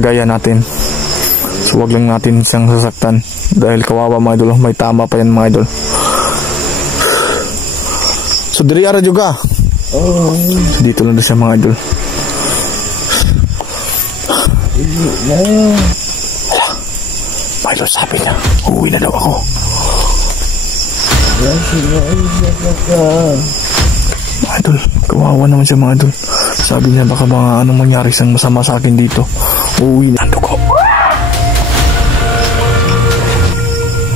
kagaya natin. So wag lang natin siyang sasaktan dahil kawawa mga idol, may tama pa yan mga idol. So diri ara juga. Dito lang na siya mga idol. Mga idol, sabi niya uuwi na daw ako. Mga idol, kawawa naman siya mga idol. Sabi niya baka mga anong mangyari sang masama sa akin dito. Uuwi na ko.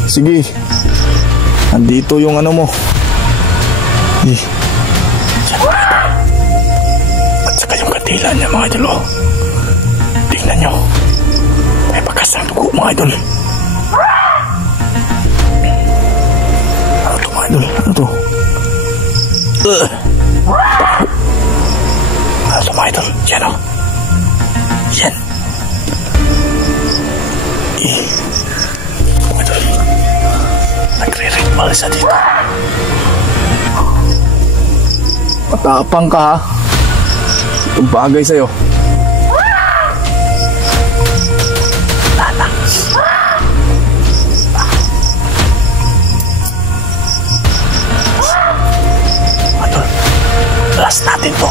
Sige, andito yung ano mo. At saka yung kandila niya mga idol. Tingnan nyo, may bakas ng dugo mga idol. Ano to mga idol? Ano to? Ano to mga idol? Yan o. Yan. Mga idol, nagre-ritual sa dito. Matapang ka ha. Itong bagay sa'yo. Tata. Idol, last natin to.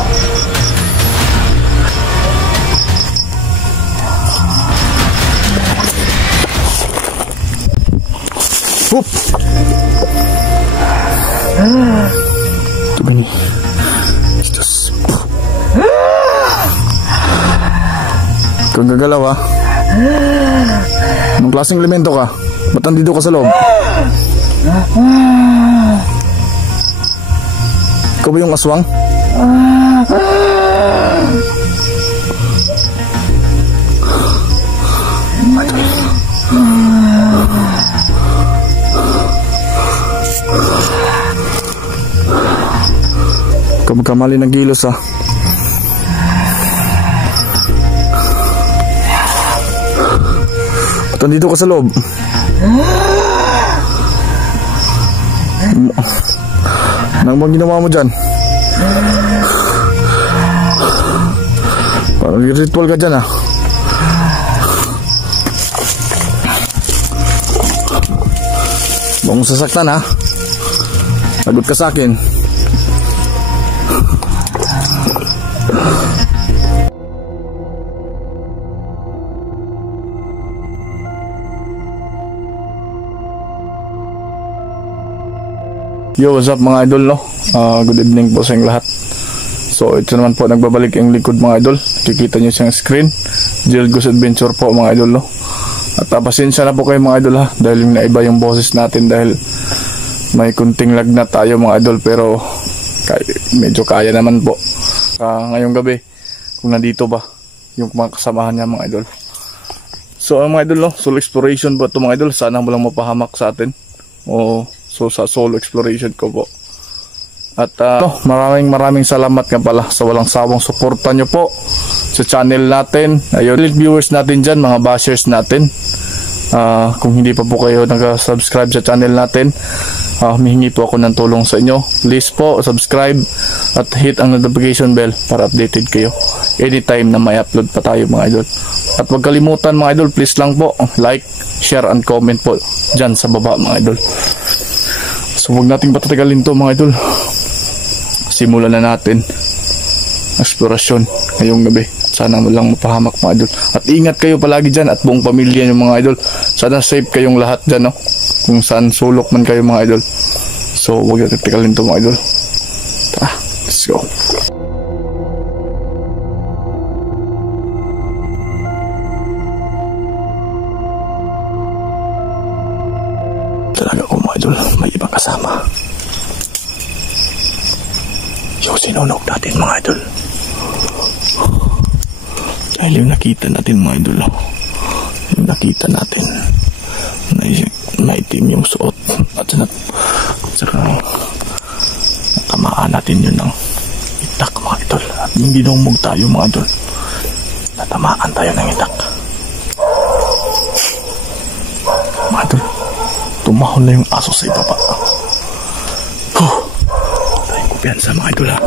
Hup! Ito gani. Kung gagalaw ha. Anong klaseng elemento ka? Ba't nandito ka sa loob? Ikaw ba yung aswang? Ikaw magkamali ng gilos ha. Nandito ka sa loob. Nang bang ginawa mo dyan? Parang ritual ka dyan ah. Huwag mong sasaktan ha. Lagot ka sa akin. Yo, what's up mga idol no? Good evening po sa inyong lahat. So ito naman po, nagbabalik yung likod mga idol. Kikita nyo siyang screen, Gerald Goose Adventure po mga idol no? At pasensya na po kayo mga idol ha, dahil naiba yung boses natin dahil may kunting lagnat tayo mga idol. Pero medyo kaya naman po ngayong gabi kung nandito ba yung mga kasamahan niya mga idol. So mga idol no, solo exploration po ito mga idol. Sana walang mapahamak sa atin. So sa solo exploration ko po. At maraming salamat nga pala sa walang sawang suporta nyo po sa channel natin. Ayun, viewers natin dyan, mga bashers natin. Kung hindi pa po kayo nag-subscribe sa channel natin, humihingi po ako ng tulong sa inyo. Please po, subscribe at hit ang notification bell para updated kayo anytime na may upload pa tayo mga idol. At huwag kalimutan mga idol, please lang po, like, share and comment po dyan sa baba mga idol. So huwag nating patatagalin to mga idol. Simulan na natin eksplorasyon ngayong gabi. Sana walang mapahamak mga idol. At ingat kayo palagi dyan at buong pamilya nyo mga idol. Sana safe kayong lahat dyan no? Kung saan sulok man kayo mga idol. So huwag natin patatagalin to mga idol. Tara, let's go. Talaga ko mga idol, may ibang kasama. So sinunog natin mga idol. Dahil yung nakita natin mga idol, yung nakita natin na itim yung suot at saka natamaan natin yun ng itak mga idol. At yung dinumog tayo mga idol, natamaan tayo ng itak mga idol. Tumahon na yung aso sa ibaba. Tayong kumpiyansa mga idol ha.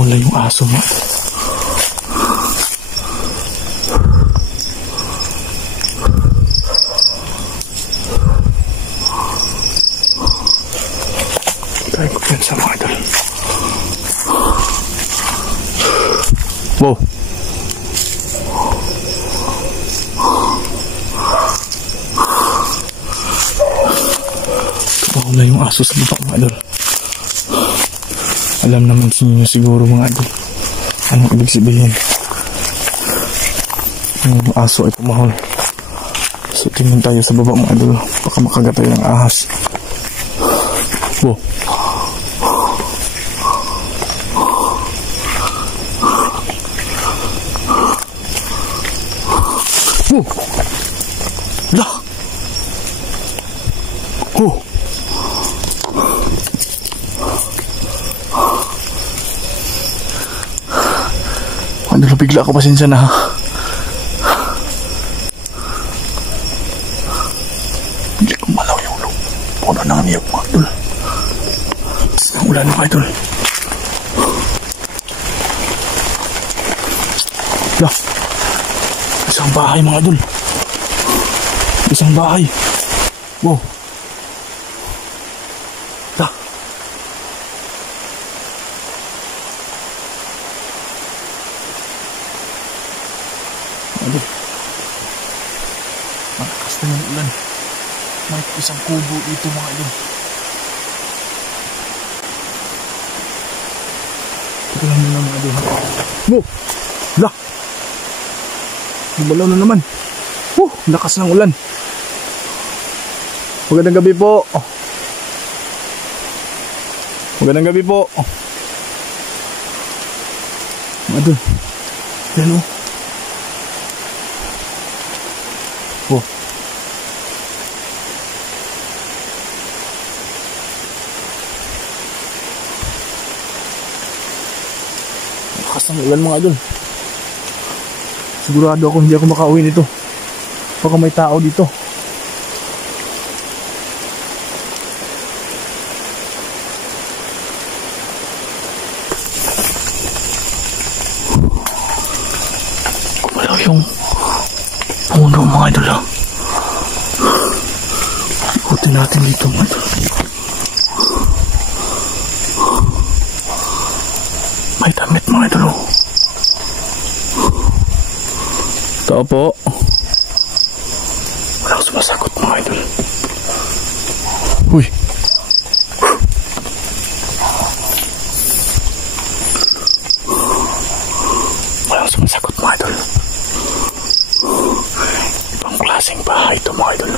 Tumahol na yung aso mo. Tayo ko yan sa mga idol. Wow. Tumahol na yung aso sa baba mga idol. Alam naman niyo siguro mga idol anong ibig sabihin yung aso ay tumahol. So tingin tayo sa baba mga idol, baka makagat tayo ng ahas. Wow. Wow. Lah. Oh. Ano, bigla ako, pasensya na ha. Hindi ko malaw yung loob. Puno ng niyog mga idol. Ang ulan mga idol. Lah. Isang bahay mga idol. Isang bahay. Wow. Lah. Aduh, malakas na yung ulan. May isang kubo dito mga idol. Tignan nyo na mga idol. Wow! Lah! Bumalaw na naman. Lakas ng ulan. Magandang gabi po. Magandang gabi po. Mga idol. Yan o. Oh. Lakas ng ulan mga idol. Sigurado ako hindi ako makauwi nito. Baka may tao dito. Kumalaw yung puno mga idol ha. Ikutin natin dito mga idol. May damit mga idol oh. Tao po. Walang sumasagot mga idol. Uy. Walang sumasagot mga idol. Ibang klaseng bahay ito mga idol.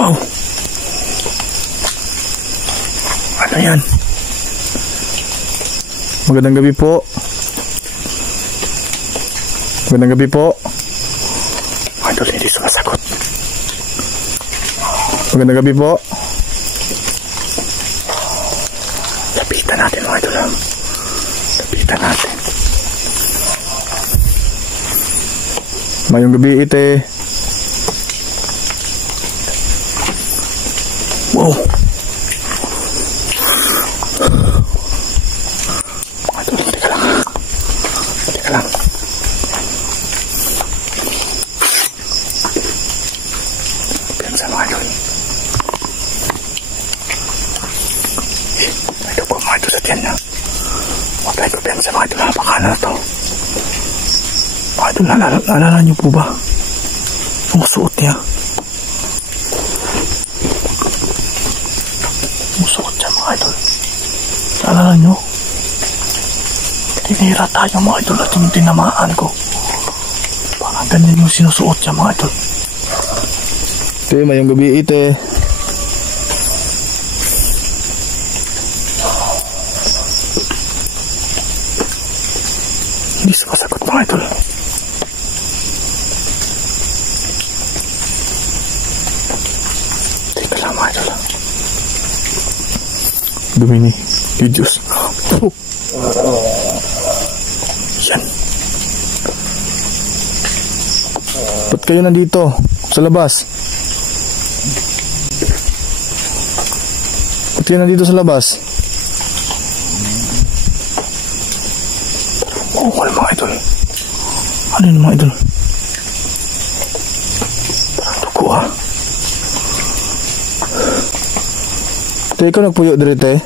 Wow. Ano yan? Magandang gabi po. Magandang gabi po. Idol, hindi sumasagot. Magandang gabi po. Lapitan natin mga idol. Lapitan natin. Mayong gabi ite. Wow. Mga idol, teka lang. Teka lang. Piyansa mga idol. Ito po mga idol sa tiyan niya. Huwag tayo ko piyansa mga idol. Napakala na ito. Mga idol, naalala niyo po ba? Ang suot niya. Musuot siya mga idol. Naalala nyo? Tinira tayo mga idol at yung tinamaan ko. Parang ganyan yung sinusuot siya mga idol. Ite, mayong gabi ite. mga idol. Teka lang mga idol. Dumi ni Diyos. Yan. Ba't kayo nandito sa labas? Ba't kayo nandito sa labas? Oh, ano mga idol? Ano yun mga idol? Parang dugo ah. Ito ikaw nagpuyo dirito eh.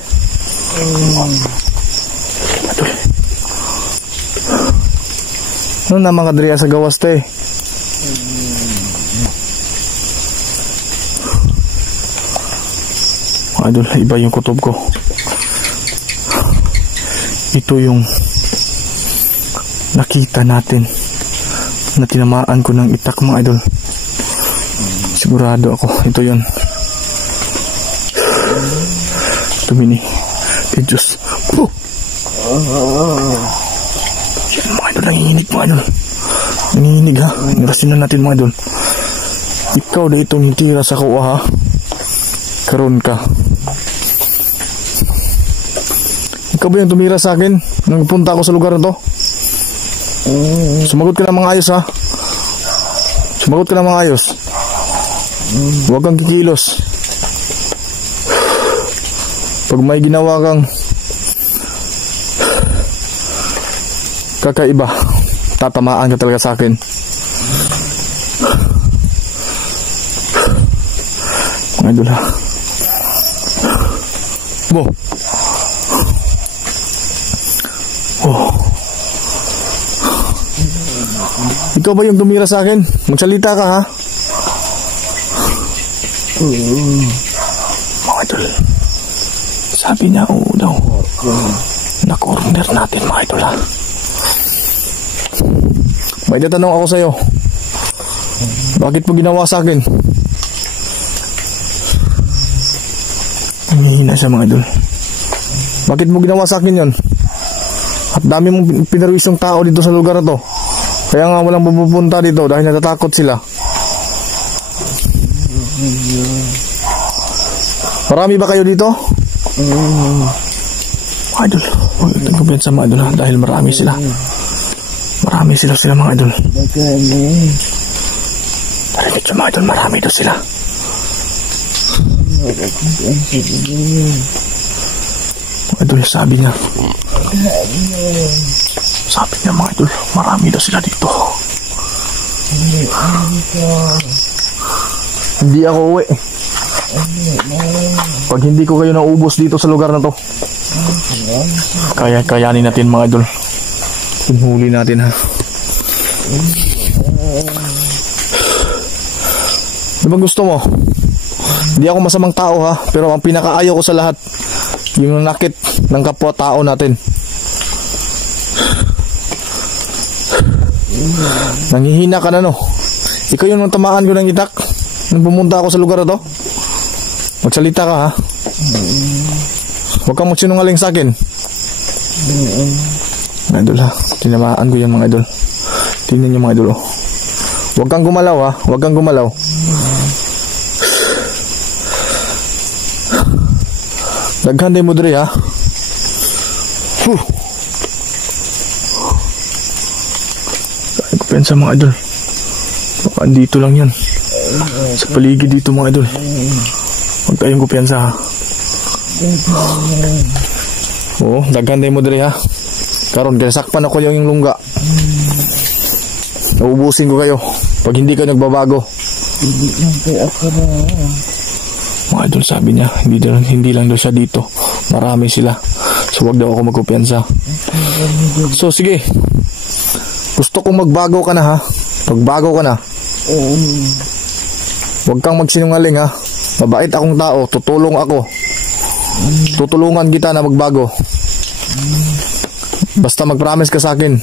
Idol. Ano naman ka diriya sa gawas te? Mga idol, iba yung kutob ko. Ito yung nakita natin na tinamaan ko ng itak mga idol. Sigurado ako ito yun. Tumini Diyos. Yan mga idol, nanginginig mga idol. Nanginginig ha. Nirasin na natin mga idol. Ikaw na itong tira sa kuha ha. Karon ka. Ikaw ba yung tumira sa akin nung punta ako sa lugar na to? Sumagot ka na mga ayos ha. Sumagot ka na mga ayos. Huwag kang kikilos. Pag may ginawa kang kakaiba, tatamaan ka talaga sa akin. Mga idol ha. Bo. Oh. Ikaw ba yung tumira sa akin? Magsalita ka ha? Mga idol, sabi niya oo daw. Na-corner natin mga idol ha. May tatanong ako sa'yo. Bakit mo ginawa sa akin? Humihina siya mga idol. Bakit mo ginawa sa akin yon? At dami mong pinarwisong tao dito sa lugar na to. Kaya nga walang pupunta dito dahil natatakot sila. Marami ba kayo dito? Idol, huwag itong kumpiyansa mga idol ha, dahil marami sila. Marami sila mga idol. Narinig siya mga idol, marami daw sila. Idol, sabi niya mga idol, marami daw sila dito. Hindi ako uwi pag hindi ko kayo naubos dito sa lugar na to. Kayanin natin mga idol. Pinhuli natin ha. Ano bang gusto mo? Hindi ako masamang tao ha, pero ang pinakaayaw ko sa lahat yung nakit ng kapwa-tao natin. Nanghihina ka na no? Ikaw yung tamaan ko ng itak nung pumunta ako sa lugar na to. Magsalita ka ha. Huwag kang magsinungaling sa akin. Mga idol ha, tinamaan ko yan mga idol. Tingnan nyo mga idol oh. Huwag kang gumalaw ha, huwag kang gumalaw. Daghan din mo diri ha. Kaya ko pensa mga idol, baka dito lang yan sa paligid dito mga idol. Huwag tayong kupiyansa ha. Oo, daghan din mo diri ha. Karon kinasakpan ako yung lungga. Nauubusin ko kayo pag hindi ka nagbabago. Hindi lang kayo ako na. Mga idol, sabi niya hindi lang daw siya dito, marami sila. So wag daw ako magkupiyansa. So sige, gusto kong magbago ka na ha. Magbago ka na. Huwag kang magsinungaling ha. Mabait akong tao, tutulong ako. Tutulungan kita na magbago. Basta mag-promise ka sa akin.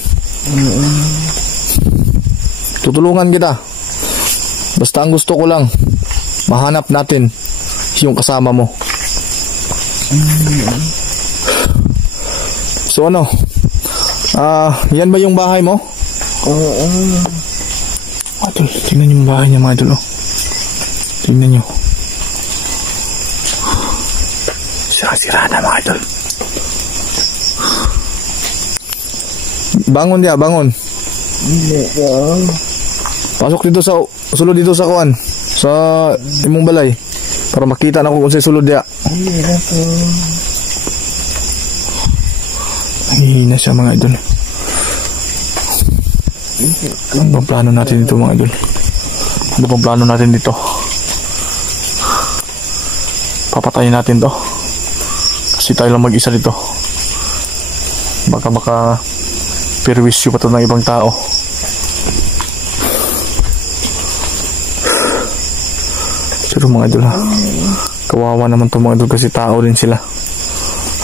Tutulungan kita. Basta ang gusto ko lang, mahanap natin yung kasama mo. So ano, yan ba yung bahay mo? Oo. Idol, tingnan niyo yung bahay niya mga idol, oh. Tingnan niyo. Sira na mga idol. Bangon dia, bangon. Hindi ka. Pasok dito sa, sulod dito sa kuan. Sa imong balay. Para makita na ko kung sa'y sulod dia. Hindi na ko. Hihina siya mga idol. Ano bang plano natin dito mga idol? Ano bang plano natin dito? Papatayin natin to. Kasi tayo lang mag-isa dito. Baka perwisyo pa to ng ibang tao. Pero mga idol ha, kawawa naman to mga idol kasi tao din sila.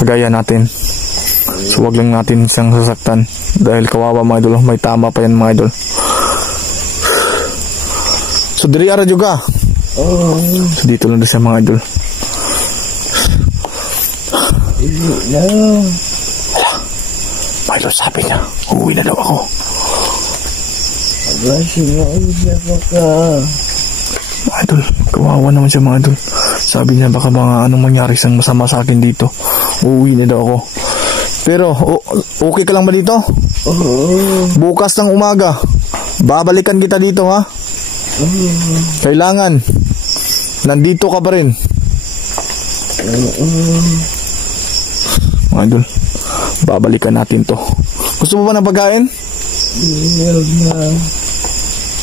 Kagaya natin. So wag lang natin siyang sasaktan. Dahil kawawa mga idol, may tama pa yan mga idol. So diri ara juga. So dito lang siya mga idol. No. Mga idol, sabi niya, uuwi na daw ako. Kasi maisa pa ka. Mga idol, kawawa naman siya mga idol. Sabi niya baka mga anong mangyari sang masama sa akin dito. Uuwi na daw ako. Pero okay ka lang ba dito? Bukas ng umaga babalikan kita dito ha. Kailangan nandito ka pa rin. Mga idol, babalikan natin to. Gusto mo ba ng pagkain?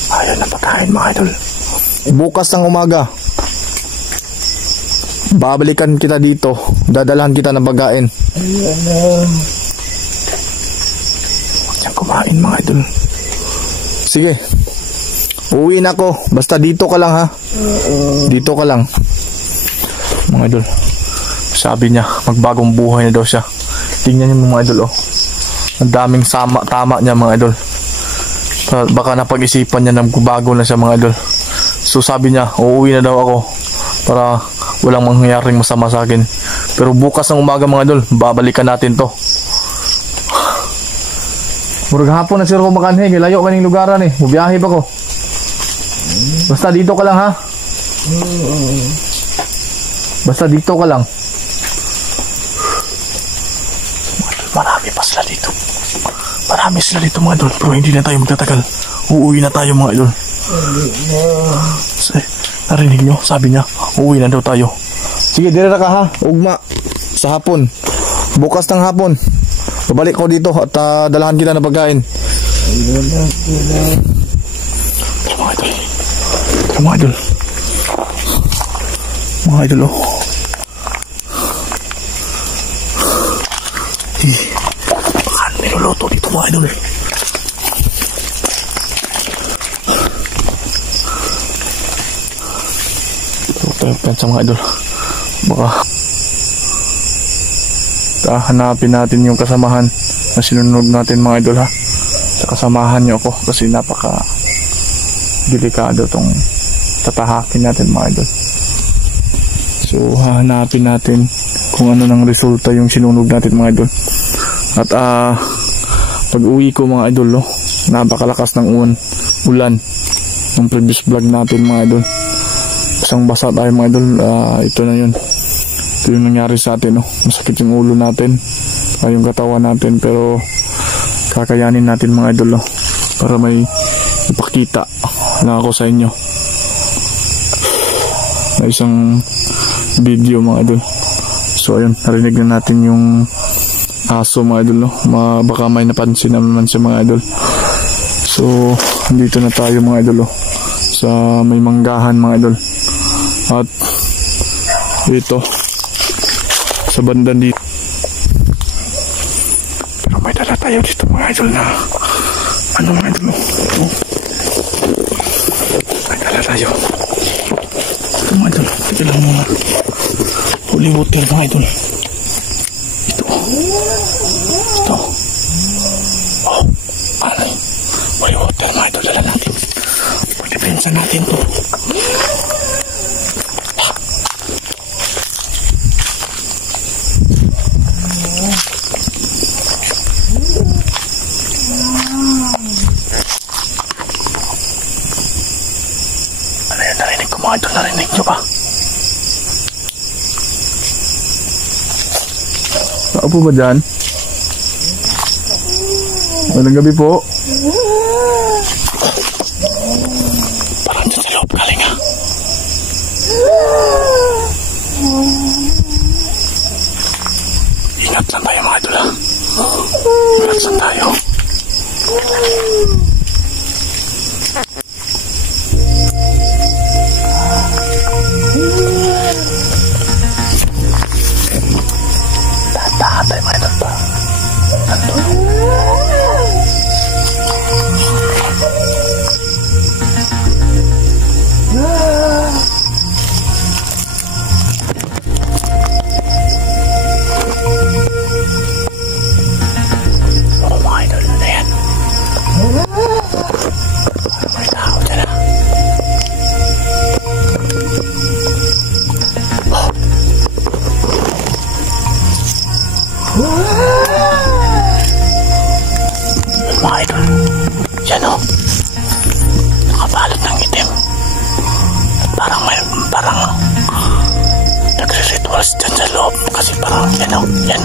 Ayaw na pagkain mga idol. Bukas ng umaga babalikan kita dito. Dadalhan kita ng pagkain. Huwag niyang kumain mga idol. Sige, uwi na ako. Basta dito ka lang ha. Dito ka lang. Mga idol, sabi niya magbagong buhay na daw siya. Tingnan niyo mga idol, oh. Ang daming tama niya mga idol. Baka napag-isipan niya na bago na siya mga idol. So sabi niya uuwi na daw ako para walang mangyayaring masama sa akin. Pero bukas ng umaga mga idol, babalikan natin to. Murag hapon na siro ko makanhe, layo ka ng lugaran eh. Bubiyahe pa ko. Basta dito ka lang ha. Basta dito ka lang. Marami pa sila dito. Marami sila dito mga idol. Pero hindi na tayo magtatagal. Uuwi na tayo mga idol. Narinig nyo? Sabi niya uuwi na daw tayo. Sige, dirira ka ha. Ugma sa hapon. Bukas ng hapon babalik ko dito at dalahan kita na pagkain. Mga idol. Mga idol oh. Baka niluluto dito mga idol. Tayo sa mga idol. Baka hanapin natin yung kasamahan na sinunod natin mga idol ha. Sa kasamahan nyo ako kasi napaka delikado tong tatahakin natin mga idol. So hahanapin natin kung ano nang resulta yung sinunog natin mga idol. At pag uwi ko mga idol, no, napakalakas ng ulan ng previous vlog natin mga idol. Basang basa tayo mga idol. Ito na yun. Ito yung nangyari sa atin, no? Masakit yung ulo natin, yung katawan natin, pero kakayanin natin mga idol, no? Para may ipakita na ako sa inyo na isang video mga idol. So ayun, narinig na natin yung aso mga idol, no? Baka may napansin naman sa mga idol. So dito na tayo mga idol, sa may manggahan mga idol. At dito sa banda dito, pero may dala tayo dito mga idol na ano mga idol, may dala tayo ito mga idol. Ito lang mga holy water mga idol. Ito oh, ano holy water mga idol. Dala natin, pagdepensa natin to. mga idol, narinig nyo ba? Saan po ba dyan? Magandang gabi po. Parang dyan sa loob galing ha. Ingat lang tayo mga idol ha. Ingat lang tayo. Tahan tayo mga idol pa. Nandun. Mga idol, yan o, nakabalot ng itim. Parang nagre-rituals dyan sa loob kasi parang yan o, yan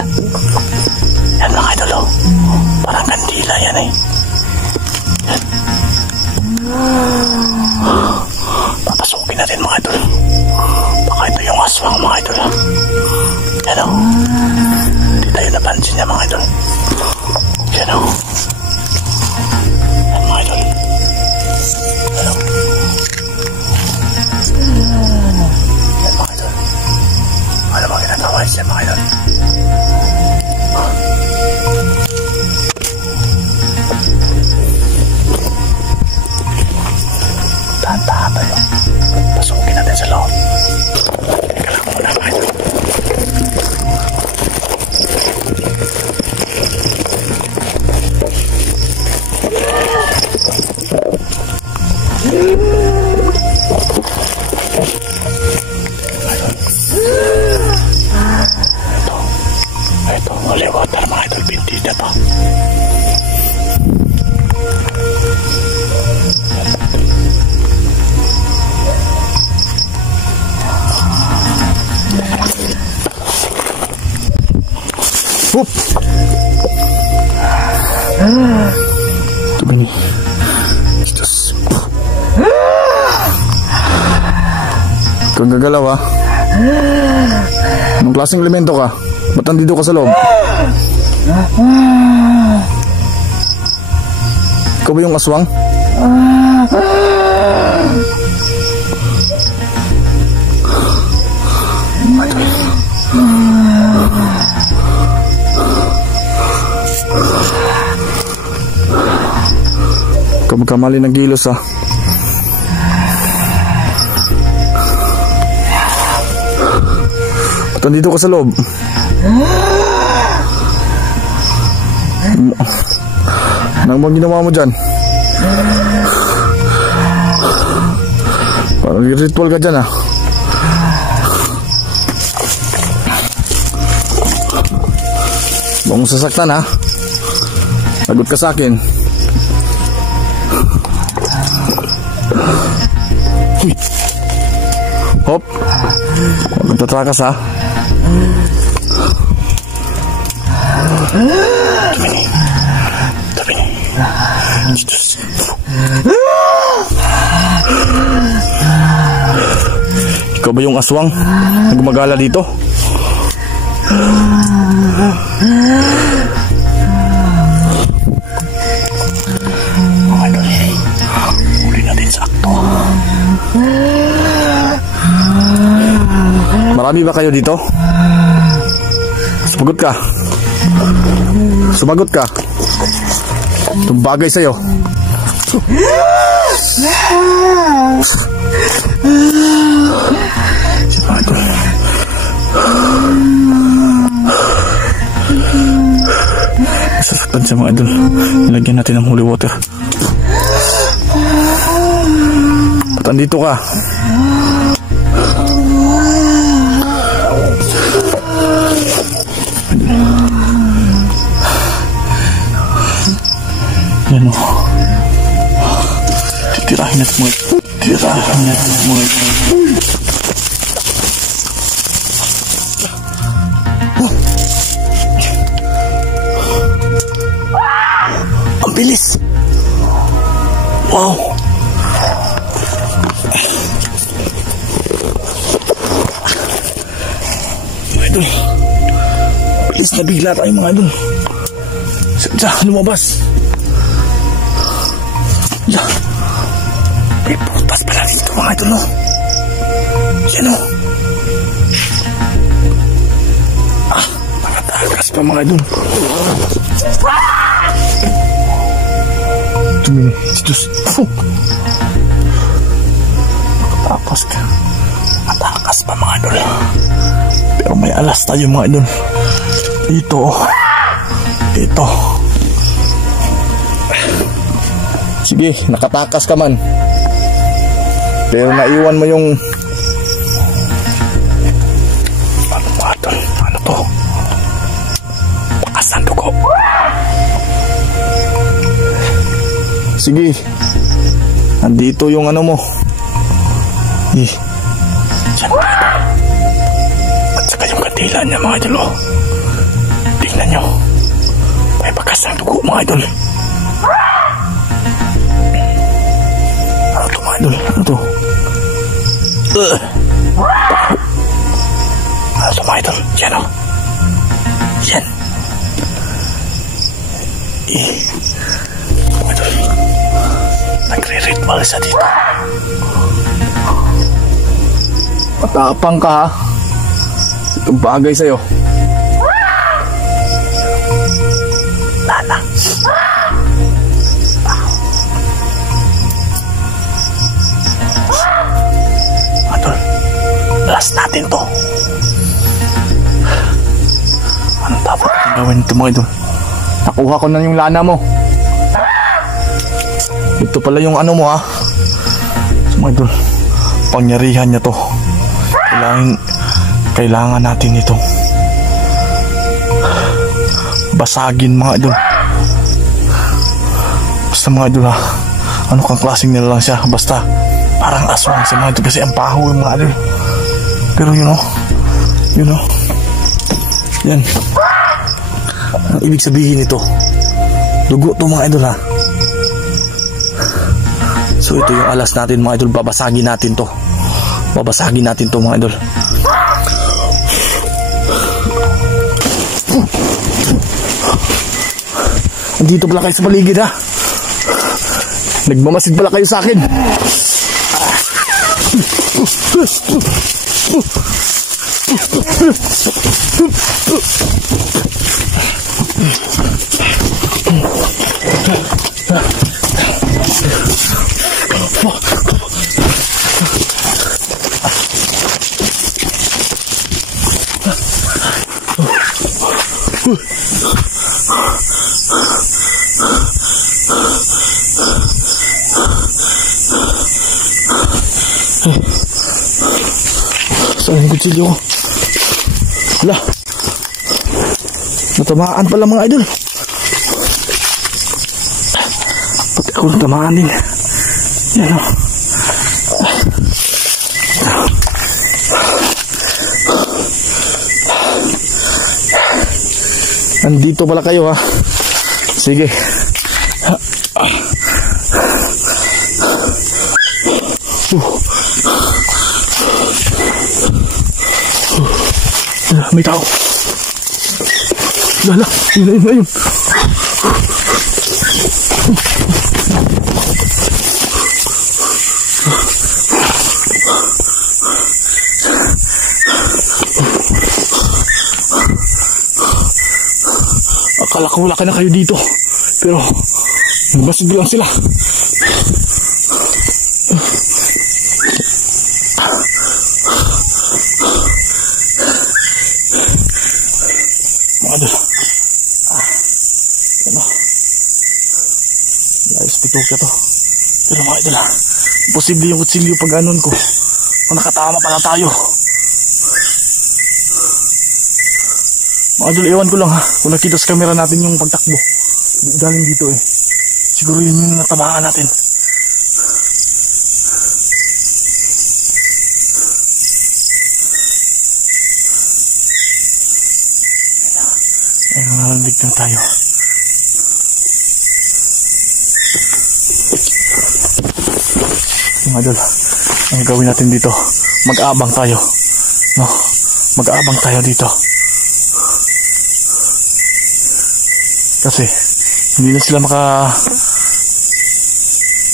mga idol o, parang kandila yan eh. Yan. Papasukin natin mga idol, baka ito yung aswang mga idol ha. Yan o, hindi tayo napansin niya mga idol. Yan o. Yan mga idol. Yan o. Yan mga idol. Ano mga ginagawa siya mga idol? Tahan-tahan tayo. Pasukin natin sa loob. Teka lang muna mga idol. Ito, holy water mga idol, bintida to. Hup! Ito ba ni? Diyos. Ikaw gagalaw ha? Anong klaseng elemento ka? Ba't nandito ka sa loob? Ikaw ba yung aswang? Ikaw magkamali ng gilos ha? Ba't nandito ka sa loob? Anong bang ginawa mo dyan? Parang ritual ka dyan ah. Huwag mong sasaktan ha. Lagot ka sa akin. Hop. Huwag kang tatrakas ha. Tabi. Ikaw ba yung aswang na gumagala dito? Mga idol, huli natin sa akto. Marami ba kayo dito? Sumagot ka. Sumagot ka. Itong bagay sa'yo. Sasaktan siya mga idol. Nilagyan natin ng holy water. Ba't andito ka? Yan o. Titirahin natin mga. idol. Bilis na bigla tayo mga idol. Sadya, lumabas. Ya. May putas pala dito mga idol, no? Yan, no? Nakatakas pa mga idol. Tumini, Diyos. Tapos ka. Nakatakas pa mga idol. Pero may alas tayo mga idol. Ito. Sige, nakatakas ka man. Pero naiwan mo yung ano mga idol? Ano to? Bakas ng dugo. Sige. Nandito yung ano mo. Diyan. At saka yung kandila niya mga idol. Tingnan nyo. May bakas ng dugo mga idol. Ano to mga idol? Ano to? Ano to mga idol? Yan o. Yan. Mga idol. Nagre-ritual sa dito. Matapang ka ha. Itong bagay sa'yo. Lala. Idol, last natin to. Anong dapat natin gawin ito mga idol? Nakuha ko na yung lana mo. Ito pala yung ano mo ha. So, mga idol, pangyarihan niya to. Kailangan natin ito basagin mga idol. Basta mga idol ha, ano kang klaseng nila lang siya, basta parang aswang si mga idol kasi ang paho yung mga idol. Pero you know yan ang ibig sabihin nito, dugo to mga idol ha. So ito yung alas natin mga idol, babasagin natin to mga idol. Andito pala kayo sa paligid ha. Nagmamasid pala kayo sa akin. Saan yung kutsilyo ko? Wala. Natamaan pala mga idol. Pati ako natamaan din. Yan o. Nandito pala kayo ha. Sige. May tao. Lala, yun. Akala ko wala ka na kayo dito, pero nagbasid lang sila. Mga idol, ano, ayos pitok ka to. Pero mga idol, posible yung kutsilyo pag anon ko, kung nakatama pala tayo. Mga idol, ewan ko lang ha, kung nakita sa camera natin yung pagtakbo galing dito eh, siguro yun yung natamaan natin. Ay, nangangalandig na tayo. Mga idol, ang gawin natin dito, mag-abang tayo, no? mag-aabang tayo dito. Kasi hindi na sila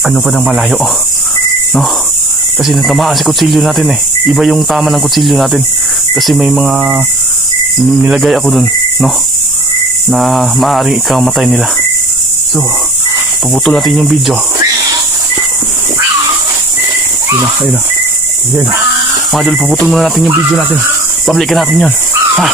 ano pa ng malayo, no? Kasi natamaan si kutsilyo natin eh. Iba yung tama ng kutsilyo natin. Kasi may mga nilagay ako dun, no? Na maaaring ikaw matay nila. So, puputol natin yung video. Ayun na. Mga idol, puputol muna natin yung video natin. Publican natin yun. Ha?